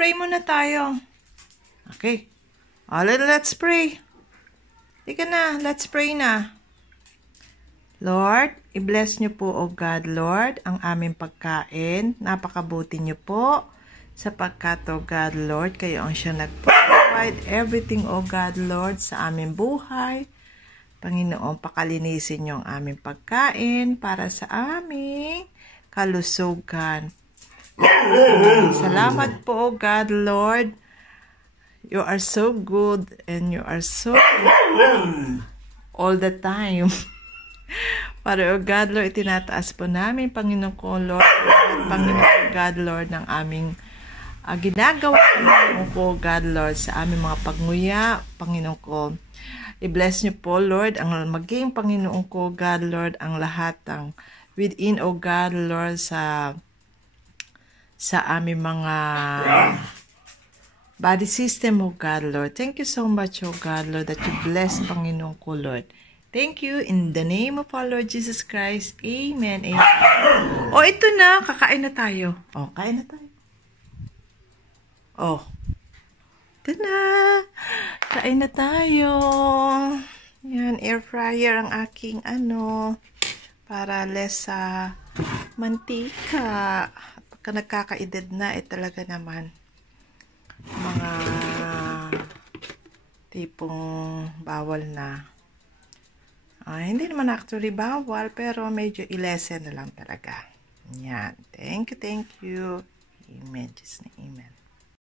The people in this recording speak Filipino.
Pray muna tayo. Okay. Let's pray. Ika na, let's pray na. Lord, i-bless niyo po, O God, Lord, ang aming pagkain. Napakabuti niyo po. Sapagkat, O God, Lord, kayo ang siya nag-provide everything, O God, Lord, sa aming buhay. Panginoon, pakalinisin niyo ang aming pagkain para sa aming kalusugan. Salamat po, O God, Lord. You are so good and you are so good all the time. Para, O God, Lord, itinataas po namin, Panginoon ko, Lord, Panginoon God, Lord, ng aming ginagawa po, God, Lord, sa aming mga pagnguya, Panginoon ko. I-bless niyo po, Lord, ang maging Panginoon ko, God, Lord, ang lahat ng within, O God, Lord, sa aming mga body system, O God, Lord. Thank you so much, O God, Lord, that you bless, Panginoon ko, Lord. Thank you in the name of our Lord Jesus Christ. Amen. Amen. Ito na. Kakain na tayo. Kain na tayo. Ito na. Kain na tayo. Yan, air fryer ang aking para less sa mantika. At pagka nagkakaedad na, talaga naman mga tipong bawal na. Hindi naman actually bawal, pero medyo i-lessen na lang talaga. Yan. Thank you. Amen. Just na amen.